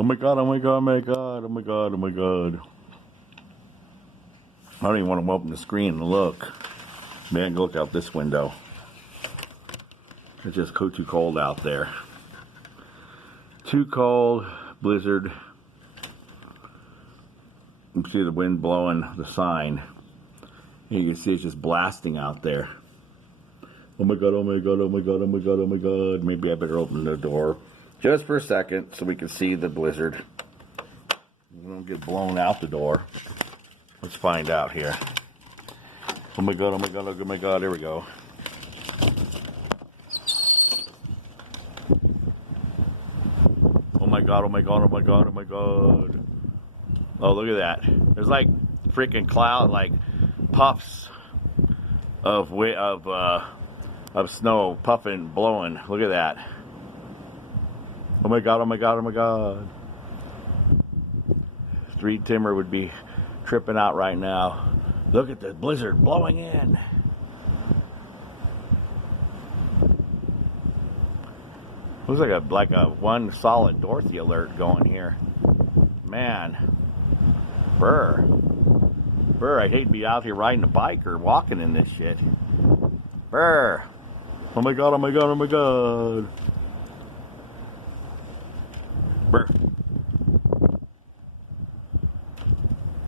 Oh my god, oh my god, oh my god, oh my god, oh my god. I don't even want to open the screen and look. Man, look out this window. It's just too cold out there. Too cold, blizzard. You can see the wind blowing the sign. And you can see it's just blasting out there. Oh my god, oh my god, oh my god, oh my god, oh my god. Maybe I better open the door just for a second so we can see the blizzard. We don't get blown out the door. Let's find out here. Oh my god, oh my god, oh my god, here we go. Oh my god, oh my god, oh my god, oh my god. Oh, look at that. There's like freaking cloud, like puffs of snow puffing, blowing. Look at that. Oh my god, oh my god, oh my god. Street Timber would be tripping out right now. Look at the blizzard blowing in. Looks like a one solid Dorothy alert going here. Man. Brr. Brr, I hate to be out here riding a bike or walking in this shit. Brr. Oh my god, oh my god, oh my god. Brr.